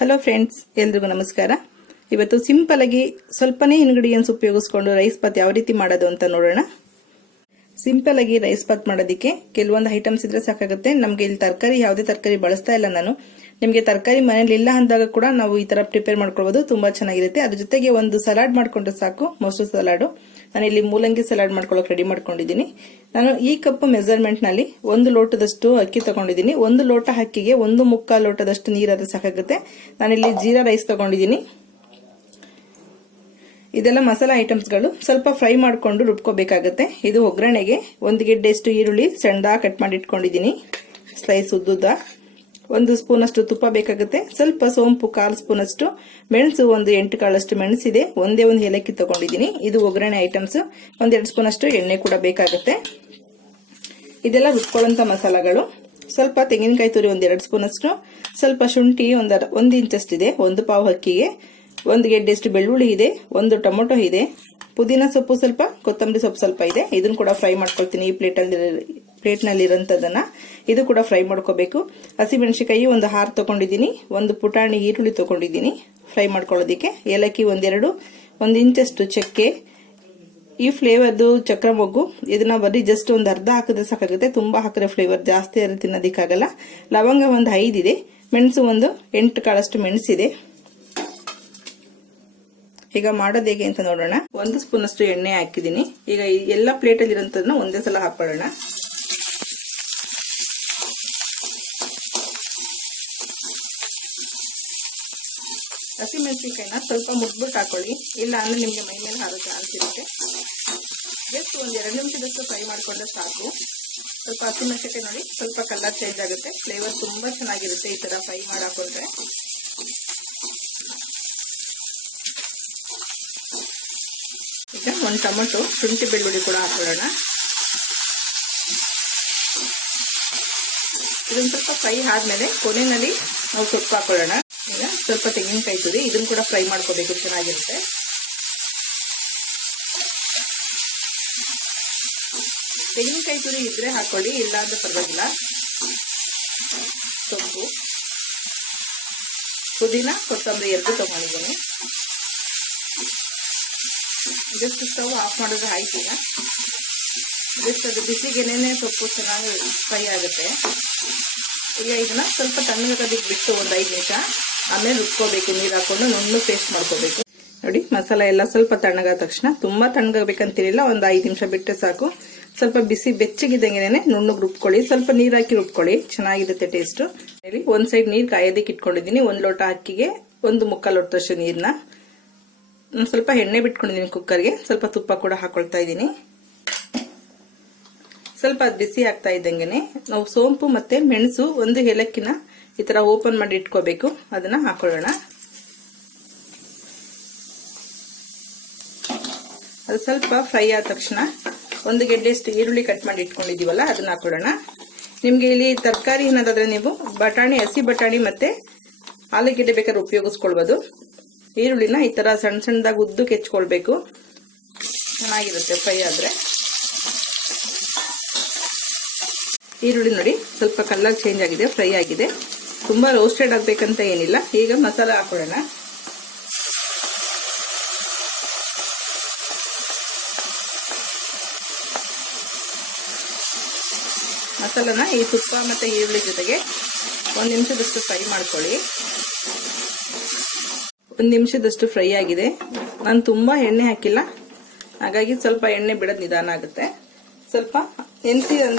Hello friends, ಎಲ್ರಿಗೂ ನಮಸ್ಕಾರ. ಇವತ್ತು ಸಿಂಪಲ್ ಆಗಿ ಸ್ವಲ್ಪನೇ ಇಂಗ್ರೀಡಿಯೆಂಟ್ಸ್ ಉಪಯೋಗಿಸ್ಕೊಂಡು ರೈಸ್ ಬಾತ್ ಯಾವ ರೀತಿ ಮಾಡೋದು ಅಂತ ನೋಡೋಣ. ಸಿಂಪಲ್ ಆಗಿ ರೈಸ್ ಬಾತ್ ಮಾಡೋದಕ್ಕೆ ಕೆಲವೊಂದು ಐಟಮ್ಸ್ ಇದ್ರೆ ಸಾಕಾಗುತ್ತೆ. ನಮಗೆ ಇಲ್ಲಿ ತರಕಾರಿ ಯಾವುದೇ ತರಕಾರಿ ಬಳಸ್ತಾ ಇಲ್ಲ ನಾನು. ನಿಮಗೆ ತರಕಾರಿ ಮನೇಲಿ ಇಲ್ಲ ಅಂದಾಗ ಕೂಡ ನಾವು ಈ ತರ ಪ್ರಿಪೇರ್ ಮಾಡ್ಕೊಳ್ಬಹುದು, ತುಂಬಾ ಚೆನ್ನಾಗಿರುತ್ತೆ. ಅದ್ರ ಜೊತೆಗೆ ಒಂದು ಸಲಾಡ್ ಮಾಡ್ಕೊಂಡ್ರೆ ಸಾಕು, ಮೊಸರು ಸಲಾಡು. ನಾನು ಇಲ್ಲಿ ಮೂಲಂಗಿ ಸಲಾಡ್ ಮಾಡ್ಕೊಳ್ಳೋಕೆ ರೆಡಿ ಮಾಡ್ಕೊಂಡಿದ್ದೀನಿ. ನಾನು ಈ ಕಪ್ ಮೆಜರ್ಮೆಂಟ್ ನಲ್ಲಿ 1 ಲೋಟದಷ್ಟು ಅಕ್ಕಿ ತಗೊಂಡಿದ್ದೀನಿ. 1 ಲೋಟ ಅಕ್ಕಿಗೆ 1/4 ಲೋಟದಷ್ಟು ನೀರಾದ್ರೆ ಸಾಕಾಗುತ್ತೆ. ನಾನಿಲ್ಲಿ ಜೀರಾ ರೈಸ್ ತಗೊಂಡಿದ್ದೀನಿ. ಇದೆಲ್ಲ ಮಸಾಲಾ ಐಟಮ್ಸ್ಗಳು ಸ್ವಲ್ಪ ಫ್ರೈ ಮಾಡ್ಕೊಂಡು ರುಬ್ಕೋಬೇಕಾಗುತ್ತೆ. ಇದು ಒಗ್ಗರಣೆಗೆ 1 ಗೆಡ್ಡೆಷ್ಟು ಈರುಳ್ಳಿ ಸಣ್ಣದಾಗಿ ಕಟ್ ಮಾಡಿ ಇಟ್ಕೊಂಡಿದ್ದೀನಿ, ಸ್ಲೈಸ್ ಉದ್ದುದ್ದ. 1 ಸ್ಪೂನ್ ಅಷ್ಟು ತುಪ್ಪ ಬೇಕಾಗುತ್ತೆ. ಸ್ವಲ್ಪ ಸೋಂಪು 1/4 ಸ್ಪೂನ್ ಅಷ್ಟು, ಮೆಣಸು 1 8 ಕಾಳಷ್ಟು ಮೆಣಸಿದೆ, ಒಂದೇ ಒಂದು ಏಲಕ್ಕಿ ತಗೊಂಡಿದ್ದೀನಿ. ಇದು ಒಗ್ಗರಣೆ ಐಟಮ್ಸ್. 1-2 ಸ್ಪೂನ್ ಅಷ್ಟು ಎಣ್ಣೆ ಕೂಡ ಬೇಕಾಗುತ್ತೆ. ಇದೆಲ್ಲ ರುಬ್ಕೊಳ್ಳುವಂತ ಮಸಾಲಾಗಳು. ಸ್ವಲ್ಪ ತೆಂಗಿನಕಾಯಿ ತುರಿ 1-2 ಸ್ಪೂನ್ ಅಷ್ಟು, ಸ್ವಲ್ಪ ಶುಂಠಿ 1 ಇಂಚಷ್ಟಿದೆ, 1 ಪಾವು ಅಕ್ಕಿಗೆ, 1 ಗೆಡ್ಡೆಷ್ಟು ಬೆಳ್ಳುಳ್ಳಿ ಇದೆ, 1 ಟೊಮೊಟೊ ಇದೆ, ಪುದೀನ ಸೊಪ್ಪು ಸ್ವಲ್ಪ, ಕೊತ್ತಂಬರಿ ಸೊಪ್ಪು ಸ್ವಲ್ಪ ಇದೆ. ಇದನ್ನು ಕೂಡ ಫ್ರೈ ಮಾಡ್ಕೊಳ್ತೀನಿ ಈ ಪ್ಲೇಟ್ ನಲ್ಲಿ ಇರೋಂಥದ್ದನ್ನ. ಇದು ಕೂಡ ಫ್ರೈ ಮಾಡ್ಕೋಬೇಕು. ಹಸಿಮೆಣಸಿನಕಾಯಿ 6 ತಗೊಂಡಿದ್ದೀನಿ, 1 ಪುಟಾಣಿ ಈರುಳ್ಳಿ ತಗೊಂಡಿದ್ದೀನಿ ಫ್ರೈ ಮಾಡ್ಕೊಳ್ಳೋದಿಕ್ಕೆ, ಏಲಕ್ಕಿ 1 ಇಂಚಷ್ಟು ಚಕ್ಕೆ. ಈ ಫ್ಲೇವರ್ದು ಚಕ್ರ ಮೊಗ್ಗು, ಇದನ್ನ ಬರೀ ಜಸ್ಟ್ ಅರ್ಧ ಹಾಕಿದ್ರೆ ಸಾಕಾಗುತ್ತೆ. ತುಂಬಾ ಹಾಕಿದ್ರೆ ಫ್ಲೇವರ್ ಜಾಸ್ತಿ ತಿನ್ನೋದಿಕ್ಕಾಗಲ್ಲ. ಲವಂಗ 5 ಇದೆ, ಮೆಣಸು 8 ಕಾಳಷ್ಟು ಮೆಣಸಿದೆ. ಈಗ ಮಾಡೋದು ಹೇಗೆ ಅಂತ ನೋಡೋಣ. 1 ಸ್ಪೂನ್ ಅಷ್ಟು ಎಣ್ಣೆ ಹಾಕಿದ್ದೀನಿ. ಈಗ ಎಲ್ಲ ಪ್ಲೇಟ್ ಅಲ್ಲಿ ಇರೋಂಥದ್ದನ್ನ ಒಂದೇ ಸಲ ಹಾಕೊಳ್ಳೋಣ. ಹಸಿಮೆಣಸಿನಕಾಯಿನ ಸ್ವಲ್ಪ ಮುಟ್ಬಿಟ್ಟು ಹಾಕೊಳ್ಳಿ, ಇಲ್ಲ ಅಂದ್ರೆ ನಿಮ್ಗೆ ಮೈ ಮೇಲೆ ಹಾರೋ ಚಾನ್ಸ್ ಇರುತ್ತೆ. ಜಸ್ಟ್ 1-2 ನಿಮಿಷದಷ್ಟು ಫ್ರೈ ಮಾಡ್ಕೊಂಡ್ರೆ ಸಾಕು. ಸ್ವಲ್ಪ ಹಸಿಮೆಣಸಿನಕಾಯಿ ನೋಡಿ ಸ್ವಲ್ಪ ಕಲರ್ ಚೇಂಜ್ ಆಗುತ್ತೆ, ಫ್ಲೇವರ್ ತುಂಬಾ ಚೆನ್ನಾಗಿರುತ್ತೆ ಈ ತರ ಫ್ರೈ ಮಾಡಿ ಹಾಕೊಂಡ್ರೆ. ಈಗ 1 ಟೊಮೊಟೊ, ಶುಂಠಿ ಬೆಳ್ಳುಳ್ಳಿ ಕೂಡ ಹಾಕೊಳ್ಳೋಣ. ಇದೊಂದು ಸ್ವಲ್ಪ ಫ್ರೈ ಆದ್ಮೇಲೆ ಕೊನೆಯಲ್ಲಿ ನಾವು ಸೊಪ್ಪು ಹಾಕೊಳ್ಳೋಣ. ಈಗ ಸ್ವಲ್ಪ ತೆಂಗಿನಕಾಯಿ ತುರಿ, ಇದನ್ನು ಕೂಡ ಫ್ರೈ ಮಾಡ್ಕೋಬೇಕು, ಚೆನ್ನಾಗಿರುತ್ತೆ. ತೆಂಗಿನಕಾಯಿ ತುರಿ ಇದ್ರೆ ಹಾಕೊಳ್ಳಿ, ಇಲ್ಲ ಅಂದ್ರೆ ಪರವಾಗಿಲ್ಲ. ಸೊಪ್ಪು, ಪುದೀನ, ಕೊತ್ತಂಬರಿ 2 ತಗೊಂಡಿದ್ದೀನಿ. ಜಸ್ಟ್ ಸ್ಟವ್ ಆಫ್ ಮಾಡಿದ್ರೆ ಆಯ್ತು. ಈಗ ಜಸ್ಟ್ ಅದು ಬಿಸಿಗೆನೆ ಸೊಪ್ಪು ಚೆನ್ನಾಗಿ ಫ್ರೈ ಆಗುತ್ತೆ. ಈಗ ಇದನ್ನ ಸ್ವಲ್ಪ ತಣ್ಣಗಾಗೋದಕ್ಕೆ ಬಿಟ್ಟು 1 5 ನಿಮಿಷ, ಆಮೇಲೆ ರುಬ್ಕೋಬೇಕು. ನೀರು ಹಾಕೊಂಡು ನುಣ್ಣು ಪೇಸ್ಟ್ ಮಾಡ್ಕೋಬೇಕು. ನೋಡಿ ಮಸಾಲ ಎಲ್ಲ ಸ್ವಲ್ಪ ತಣ್ಣಗಾದ ತಕ್ಷಣ, ತುಂಬಾ ತಣ್ಣಗಾಗಬೇಕಂತಿರಲಿಲ್ಲ, 1 5 ನಿಮಿಷ ಬಿಟ್ಟರೆ ಸಾಕು. ಸ್ವಲ್ಪ ಬಿಸಿ ಬೆಚ್ಚಗಿದ್ದಂಗೆನೆ ನುಣ್ಣಗೆ ರುಬ್ಕೊಳ್ಳಿ. ಸ್ವಲ್ಪ ನೀರು ಹಾಕಿ ರುಬ್ಕೊಳ್ಳಿ, ಚೆನ್ನಾಗಿರುತ್ತೆ ಟೇಸ್ಟ್. ಇಲ್ಲಿ 1 ಸೈಡ್ ನೀರು ಕಾಯೋದಕ್ಕೆ ಇಟ್ಕೊಂಡಿದ್ದೀನಿ. 1 ಲೋಟ ಅಕ್ಕಿಗೆ 1/4 ಲೋಟದಷ್ಟು ನೀರನ್ನ, ಸ್ವಲ್ಪ ಎಣ್ಣೆ ಬಿಟ್ಕೊಂಡಿದ್ದೀನಿ ಕುಕ್ಕರ್ಗೆ, ಸ್ವಲ್ಪ ತುಪ್ಪ ಕೂಡ ಹಾಕೊಳ್ತಾ ಇದ್ದೀನಿ. ಸ್ವಲ್ಪ ಬಿಸಿ ಆಗ್ತಾ ಇದ್ದಂಗೆನೆ ನಾವು ಸೋಂಪು ಮತ್ತೆ ಮೆಣಸು, 1 ಏಲಕ್ಕಿನ ಈ ತರ ಓಪನ್ ಮಾಡಿ ಇಟ್ಕೋಬೇಕು, ಅದನ್ನ ಹಾಕೊಳ್ಳೋಣ. ಅದು ಸ್ವಲ್ಪ ಫ್ರೈ ಆದ ತಕ್ಷಣ 1 ಗೆಡ್ಡೆಷ್ಟು ಈರುಳ್ಳಿ ಕಟ್ ಮಾಡಿ ಇಟ್ಕೊಂಡಿದೀವಲ್ಲ ಅದನ್ನ ಹಾಕೊಳ್ಳೋಣ. ನಿಮ್ಗೆ ಇಲ್ಲಿ ತರಕಾರಿ ಏನಾದ್ರೆ ನೀವು ಬಟಾಣಿ, ಹಸಿ ಬಟಾಣಿ ಮತ್ತೆ ಆಲೂಗೆಡ್ಡೆ ಬೇಕಾದ್ರೆ ಉಪಯೋಗಿಸ್ಕೊಳ್ಬಹುದು. ಈರುಳ್ಳಿನ ಈ ತರ ಸಣ್ಣ ಸಣ್ಣದಾಗಿ ಉದ್ದಕ್ಕೆ ಹೆಚ್ಕೊಳ್ಬೇಕು, ಚೆನ್ನಾಗಿರುತ್ತೆ ಫ್ರೈ ಆದ್ರೆ. ಈರುಳ್ಳಿ ನೋಡಿ ಸ್ವಲ್ಪ ಕಲರ್ ಚೇಂಜ್ ಆಗಿದೆ, ಫ್ರೈ ಆಗಿದೆ. ತುಂಬಾ ರೋಸ್ಟೆಡ್ ಆಗ್ಬೇಕಂತ ಏನಿಲ್ಲ. ಈಗ ಮಸಾಲ ಹಾಕೊಳ್ಳೋಣ. ಮಸಾಲನ ಈ ತುಪ್ಪ ಮತ್ತೆ ಈರುಳ್ಳಿ ಜೊತೆಗೆ 1 ನಿಮಿಷದಷ್ಟು ಫ್ರೈ ಮಾಡ್ಕೊಳ್ಳಿ. 1 ನಿಮಿಷದಷ್ಟು ಫ್ರೈ ಆಗಿದೆ. ನಾನು ತುಂಬಾ ಎಣ್ಣೆ ಹಾಕಿಲ್ಲ, ಹಾಗಾಗಿ ಸ್ವಲ್ಪ ಎಣ್ಣೆ ಬಿಡೋದು ನಿಧಾನ ಆಗುತ್ತೆ. ಸ್ವಲ್ಪ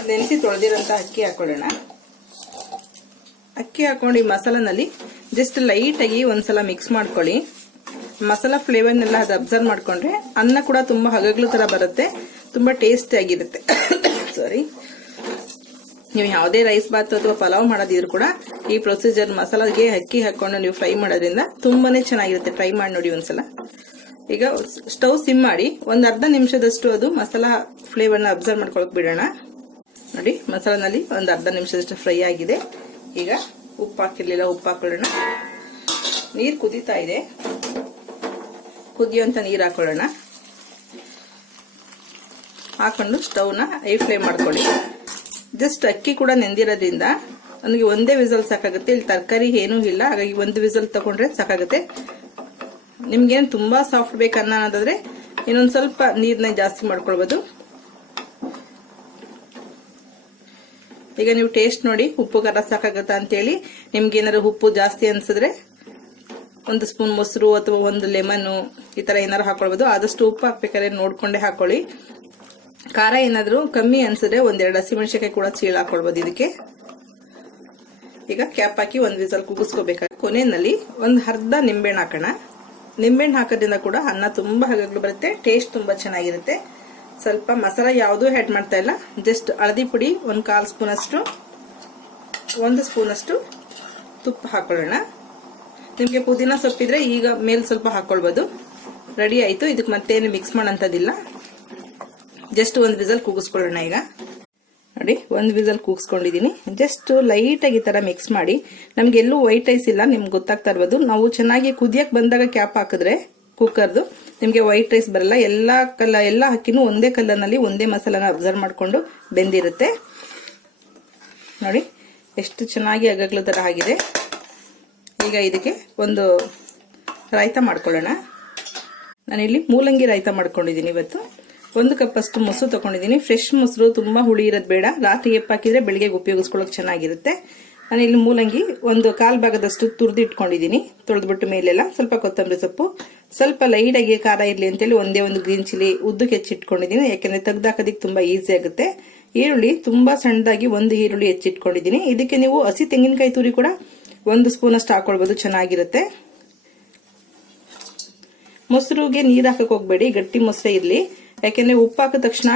ನೆನೆಸಿ ತೊಳೆದಿರೋಂಥ ಅಕ್ಕಿ ಹಾಕೊಳ್ಳೋಣ. ಅಕ್ಕಿ ಹಾಕೊಂಡು ಈ ಮಸಾಲನಲ್ಲಿ ಜಸ್ಟ್ ಲೈಟ್ ಆಗಿ ಒಂದ್ಸಲ ಮಿಕ್ಸ್ ಮಾಡ್ಕೊಳ್ಳಿ. ಮಸಾಲಾ ಫ್ಲೇವರ್ನೆಲ್ಲ ಅದು ಅಬ್ಸರ್ವ್ ಮಾಡ್ಕೊಂಡ್ರೆ ಅನ್ನ ಕೂಡ ತುಂಬಾ ಹಗಲು ತರ ಬರುತ್ತೆ, ತುಂಬಾ ಟೇಸ್ಟಿ ಆಗಿರುತ್ತೆ. ಸಾರಿ, ನೀವು ಯಾವುದೇ ರೈಸ್ ಬಾತ್ ಅಥವಾ ಪಲಾವ್ ಮಾಡೋದಿದ್ರು ಕೂಡ ಈ ಪ್ರೊಸೀಜರ್ ಮಸಾಲಾಗೆ ಅಕ್ಕಿ ಹಾಕೊಂಡು ನೀವು ಫ್ರೈ ಮಾಡೋದ್ರಿಂದ ತುಂಬಾನೇ ಚೆನ್ನಾಗಿರುತ್ತೆ. ಟ್ರೈ ಮಾಡಿ ನೋಡಿ ಒಂದ್ಸಲ. ಈಗ ಸ್ಟವ್ ಸಿಮ್ ಮಾಡಿ 1 ಅರ್ಧ ನಿಮಿಷದಷ್ಟು ಅದು ಮಸಾಲಾ ಫ್ಲೇವರ್ನ ಅಬ್ಸರ್ವ್ ಮಾಡ್ಕೊಳಕ್ ಬಿಡೋಣ. ನೋಡಿ ಮಸಾಲಾನಲ್ಲಿ 1 ಅರ್ಧ ನಿಮಿಷದಷ್ಟು ಫ್ರೈ ಆಗಿದೆ. ಈಗ ಉಪ್ಪು ಹಾಕಿರ್ಲಿಲ್ಲ, ಉಪ್ಪು ಹಾಕೊಳ್ಳೋಣ. ನೀರು ಕುದೀತಾ ಇದೆ, ಕುದಿಯುವಂತ ನೀರು ಹಾಕೊಳ್ಳೋಣ. ಹಾಕೊಂಡು ಸ್ಟವ್ನ ಹೈ ಫ್ಲೇಮ್ ಮಾಡ್ಕೊಳ್ಳಿ. ಜಸ್ಟ್ ಅಕ್ಕಿ ಕೂಡ ನೆಂದಿರೋದ್ರಿಂದ ನನಗೆ ಒಂದೇ ವಿಸಲ್ ಸಾಕಾಗುತ್ತೆ. ಇಲ್ಲಿ ತರಕಾರಿ ಏನೂ ಇಲ್ಲ, ಹಾಗಾಗಿ ಒಂದು ವಿಸಲ್ ತಗೊಂಡ್ರೆ ಸಾಕಾಗುತ್ತೆ. ನಿಮ್ಗೇನು ತುಂಬಾ ಸಾಫ್ಟ್ ಬೇಕನ್ನ ಅನ್ನೋದಾದ್ರೆ ಇನ್ನೊಂದು ಸ್ವಲ್ಪ ನೀರನ್ನ ಜಾಸ್ತಿ ಮಾಡ್ಕೊಳ್ಬಹುದು. ಈಗ ನೀವು ಟೇಸ್ಟ್ ನೋಡಿ ಉಪ್ಪು ಖಾರ ಸಾಕಾಗತ್ತಾ ಅಂತೇಳಿ. ನಿಮ್ಗೆ ಏನಾದ್ರು ಉಪ್ಪು ಜಾಸ್ತಿ ಅನ್ಸಿದ್ರೆ ಒಂದು ಸ್ಪೂನ್ ಮೊಸರು ಅಥವಾ ಒಂದು ಲೆಮನ್ ಈ ತರ ಏನಾದ್ರು ಹಾಕೊಳ್ಬಹುದು. ಆದಷ್ಟು ಉಪ್ಪು ಹಾಕ್ಬೇಕಾದ್ರೆ ನೋಡ್ಕೊಂಡೆ ಹಾಕೊಳ್ಳಿ. ಖಾರ ಏನಾದ್ರು ಕಮ್ಮಿ ಅನ್ಸಿದ್ರೆ ಒಂದೆರಡು ಹಸಿಮೆಣಸಿನಕಾಯಿ ಕೂಡ ಚೀಲ ಹಾಕೊಳ್ಬಹುದು ಇದಕ್ಕೆ. ಈಗ ಕ್ಯಾಪ್ ಹಾಕಿ ಒಂದು ವಿಸಲ್ ಕೂಗಿಸ್ಕೋಬೇಕಾದ್ರೆ ಕೊನೆಯಲ್ಲಿ ಒಂದು ಅರ್ಧ ನಿಂಬೆಹಣ್ಣು ಹಾಕೋಣ. ನಿಂಬೆಹಣ್ಣು ಹಾಕೋದ್ರಿಂದ ಕೂಡ ಅನ್ನ ತುಂಬಾ ಹಗಲು ಬರುತ್ತೆ, ಟೇಸ್ಟ್ ತುಂಬಾ ಚೆನ್ನಾಗಿರುತ್ತೆ. ಸ್ವಲ್ಪ ಮಸಾಲ ಯಾವುದೂ ಆಡ್ ಮಾಡ್ತಾ ಇಲ್ಲ, ಜಸ್ಟ್ ಹಳದಿ ಪುಡಿ ಒಂದು 1/4 ಸ್ಪೂನ್ ಅಷ್ಟು, 1 ಸ್ಪೂನ್ ಅಷ್ಟು ತುಪ್ಪ ಹಾಕೊಳ್ಳೋಣ. ನಿಮ್ಗೆ ಪುದೀನ ಸೊಪ್ಪಿದ್ರೆ ಈಗ ಮೇಲ್ ಸ್ವಲ್ಪ ಹಾಕೊಳ್ಬಹುದು. ರೆಡಿ ಆಯ್ತು. ಇದಕ್ಕೆ ಮತ್ತೇನು ಮಿಕ್ಸ್ ಮಾಡೋಂಥದ್ದಿಲ್ಲ, ಜಸ್ಟ್ ಒಂದು ವಿಸಲ್ ಕೂಗಿಸ್ಕೊಳ್ಳೋಣ. ಈಗ ನೋಡಿ ಒಂದು ವಿಸಲ್ ಕೂಗಿಸ್ಕೊಂಡಿದೀನಿ. ಜಸ್ಟ್ ಲೈಟ್ ಆಗಿ ಈ ತರ ಮಿಕ್ಸ್ ಮಾಡಿ. ನಮ್ಗೆ ಎಲ್ಲೂ ವೈಟ್ ರೈಸ್ ಇಲ್ಲ, ನಿಮ್ಗೆ ಗೊತ್ತಾಗ್ತಾ ಇರ್ಬೋದು. ನಾವು ಚೆನ್ನಾಗಿ ಕುದಿಯಕ್ ಬಂದಾಗ ಕ್ಯಾಪ್ ಹಾಕಿದ್ರೆ ಕುಕ್ಕರ್ದು ನಿಮ್ಗೆ ವೈಟ್ ರೈಸ್ ಬರಲ್ಲ. ಎಲ್ಲ ಅಕ್ಕಿನೂ ಒಂದೇ ಕಲ್ಲನಲ್ಲಿ ಒಂದೇ ಮಸಾಲಾನ ಅಬ್ಸರ್ವ್ ಮಾಡ್ಕೊಂಡು ಬೆಂದಿರುತ್ತೆ. ನೋಡಿ ಎಷ್ಟು ಚೆನ್ನಾಗಿ ಅಗಗ್ಲ ತರ ಆಗಿದೆ. ಈಗ ಇದಕ್ಕೆ ಒಂದು ರಾಯ್ತ ಮಾಡ್ಕೊಳ್ಳೋಣ. ನಾನಿಲ್ಲಿ ಮೂಲಂಗಿ ರಾಯ್ತ ಮಾಡ್ಕೊಂಡಿದ್ದೀನಿ. ಇವತ್ತು 1 ಕಪ್ ಅಷ್ಟು ಮೊಸರು ತಗೊಂಡಿದ್ದೀನಿ. ಫ್ರೆಶ್ ಮೊಸರು, ತುಂಬಾ ಹುಳಿ ಇರೋದು ಬೇಡ. ರಾತ್ರಿ ಹಾಕಿದ್ರೆ ಬೆಳಿಗ್ಗೆ ಉಪಯೋಗಿಸ್ಕೊಳ್ಳೋಕೆ ಚೆನ್ನಾಗಿರುತ್ತೆ. ನಾನು ಇಲ್ಲಿ ಮೂಲಂಗಿ ಒಂದು 1/4 ಭಾಗದಷ್ಟು ತುರಿದು ಇಟ್ಕೊಂಡಿದ್ದೀನಿ. ತೊಳೆದ್ಬಿಟ್ಟು ಮೇಲೆಲ್ಲ ಸ್ವಲ್ಪ ಕೊತ್ತಂಬರಿ ಸೊಪ್ಪು, ಸ್ವಲ್ಪ ಲೈಟ್ ಆಗಿ ಖಾರ ಇರ್ಲಿ ಅಂತೇಳಿ ಒಂದೇ ಒಂದು ಗ್ರೀನ್ ಚಿಲ್ಲಿ ಉದ್ದಕ್ಕೆ ಹೆಚ್ಚಿಟ್ಕೊಂಡಿದ್ದೀನಿ. ಯಾಕಂದ್ರೆ ತೆಗ್ದಾಕೋದಿಕ್ಕೆ ತುಂಬಾ ಈಸಿ ಆಗುತ್ತೆ. ಈರುಳ್ಳಿ ತುಂಬಾ ಸಣ್ಣದಾಗಿ ಒಂದು ಈರುಳ್ಳಿ ಹೆಚ್ಚಿಟ್ಕೊಂಡಿದ್ದೀನಿ. ಇದಕ್ಕೆ ನೀವು ಹಸಿ ತೆಂಗಿನಕಾಯಿ ತುರಿ ಕೂಡ 1 ಸ್ಪೂನ್ ಅಷ್ಟು ಹಾಕೊಳ್ಬಹುದು, ಚೆನ್ನಾಗಿರುತ್ತೆ. ಮೊಸರುಗೆ ನೀರ್ ಹಾಕಕ್ ಹೋಗ್ಬೇಡಿ, ಗಟ್ಟಿ ಮೊಸರೇ ಇರ್ಲಿ. ಯಾಕೆಂದ್ರೆ ಉಪ್ಪು ಹಾಕಿದ ತಕ್ಷಣ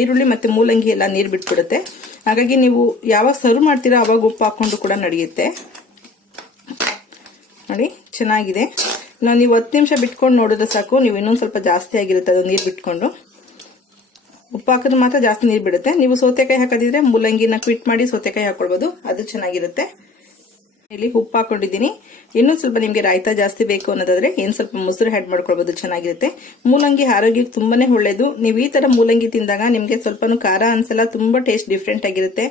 ಈರುಳ್ಳಿ ಮತ್ತೆ ಮೂಲಂಗಿ ಎಲ್ಲ ನೀರು ಬಿಟ್ಬಿಡುತ್ತೆ. ಹಾಗಾಗಿ ನೀವು ಯಾವಾಗ ಸರ್ವ್ ಮಾಡ್ತೀರಾ ಅವಾಗ ಉಪ್ಪು ಹಾಕೊಂಡು ಕೂಡ ನಡೆಯುತ್ತೆ. ನೋಡಿ ಚೆನ್ನಾಗಿದೆ. ನೀವು 10 ನಿಮಿಷ ಬಿಟ್ಕೊಂಡು ನೋಡಿದ್ರೆ ಸಾಕು. ನೀವು ಇನ್ನೊಂದು ಸ್ವಲ್ಪ ಜಾಸ್ತಿ ಆಗಿರುತ್ತೆ ಅದು ನೀರು ಬಿಟ್ಕೊಂಡು. ಉಪ್ಪು ಹಾಕಿದ್ರೆ ಮಾತ್ರ ಜಾಸ್ತಿ ನೀರು ಬಿಡುತ್ತೆ. ನೀವು ಸೌತೆಕಾಯಿ ಹಾಕೋದಿದ್ರೆ ಮೂಲಂಗಿನ ಕ್ವಿಟ್ ಮಾಡಿ ಸೌತೆಕಾಯಿ ಹಾಕೊಳ್ಬಹುದು, ಅದು ಚೆನ್ನಾಗಿರುತ್ತೆ. ಇಲ್ಲಿ ಉಪ್ಪು ಹಾಕೊಂಡಿದ್ದೀನಿ. ಇನ್ನೂ ಸ್ವಲ್ಪ ನಿಮ್ಗೆ ರಾಯ್ತ ಜಾಸ್ತಿ ಬೇಕು ಅನ್ನೋದಾದ್ರೆ ಏನ್ ಸ್ವಲ್ಪ ಮೊಸರು ಆಡ್ ಮಾಡ್ಕೊಳ್ಬಹುದು, ಚೆನ್ನಾಗಿರುತ್ತೆ. ಮೂಲಂಗಿ ಆರೋಗ್ಯಕ್ಕೆ ತುಂಬಾನೇ ಒಳ್ಳೇದು. ನೀವು ಈ ತರ ಮೂಲಂಗಿ ತಿಂದಾಗ ನಿಮ್ಗೆ ಸ್ವಲ್ಪನೂ ಖಾರ ಅನ್ಸಲ್ಲ, ತುಂಬಾ ಟೇಸ್ಟ್ ಡಿಫ್ರೆಂಟ್ ಆಗಿರುತ್ತೆ.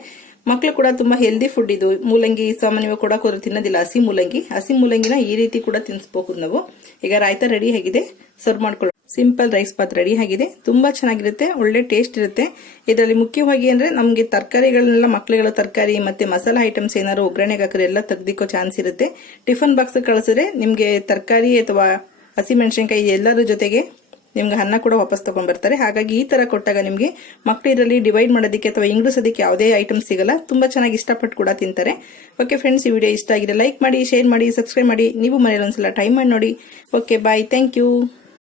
ಮಕ್ಕಳು ಕೂಡ ತುಂಬಾ ಹೆಲ್ದಿ ಫುಡ್ ಇದು. ಮೂಲಂಗಿ ಸಾಮಾನ್ಯವಾಗಿ ಕೂಡ ತಿನ್ನೋದಿಲ್ಲ. ಹಸಿ ಮೂಲಂಗಿನ ಈ ರೀತಿ ಕೂಡ ತಿನ್ಸ್ಬಹುದು ನಾವು. ಈಗ ರಾಯ್ತ ರೆಡಿ ಆಗಿದೆ, ಸರ್ವ್ ಮಾಡ್ಕೊಳ್ಳಿ. ಸಿಂಪಲ್ ರೈಸ್ ಬಾತ್ ರೆಡಿ ಆಗಿದೆ. ತುಂಬಾ ಚೆನ್ನಾಗಿರುತ್ತೆ, ಒಳ್ಳೆ ಟೇಸ್ಟ್ ಇರುತ್ತೆ. ಇದರಲ್ಲಿ ಮುಖ್ಯವಾಗಿ ಅಂದ್ರೆ ನಮ್ಗೆ ತರಕಾರಿಗಳನ್ನೆಲ್ಲ, ಮಕ್ಕಳುಗಳ ತರಕಾರಿ ಮತ್ತೆ ಮಸಾಲಾ ಐಟಮ್ಸ್ ಏನಾದ್ರು ಒಗ್ಗರಣೆಗೆ ಹಾಕಿದ್ರೆ ಎಲ್ಲ ತೆಗ್ದಿಕ್ಕೋ ಚಾನ್ಸ್ ಇರುತ್ತೆ. ಟಿಫನ್ ಬಾಕ್ಸ್ ಕಳಿಸಿದ್ರೆ ನಿಮ್ಗೆ ತರಕಾರಿ ಅಥವಾ ಹಸಿಮೆಣಸಿನಕಾಯಿ ಎಲ್ಲರ ಜೊತೆಗೆ ನಿಮ್ಗೆ ಅನ್ನ ಕೂಡ ವಾಪಸ್ ತಗೊಂಡ್ ಬರ್ತಾರೆ. ಹಾಗಾಗಿ ಈ ತರ ಕೊಟ್ಟಾಗ ನಿಮ್ಗೆ ಮಕ್ಕಳು ಇದರಲ್ಲಿ ಡಿವೈಡ್ ಮಾಡೋದಕ್ಕೆ ಅಥವಾ ಇಂಗ್ಲಿಸೋದಕ್ಕೆ ಯಾವುದೇ ಐಟಮ್ ಸಿಗಲ್ಲ. ತುಂಬಾ ಚೆನ್ನಾಗಿ ಇಷ್ಟಪಟ್ಟು ಕೂಡ ತಿಂತಾರೆ. ಓಕೆ ಫ್ರೆಂಡ್ಸ್, ಈ ವಿಡಿಯೋ ಇಷ್ಟ ಆಗಿದೆ ಲೈಕ್ ಮಾಡಿ, ಶೇರ್ ಮಾಡಿ, ಸಬ್ಸ್ಕ್ರೈಬ್ ಮಾಡಿ. ನೀವು ಮನೇಲಿ ಒಂದ್ಸಲ ಟ್ರೈ ಮಾಡಿ ನೋಡಿ. Okay bye, thank you.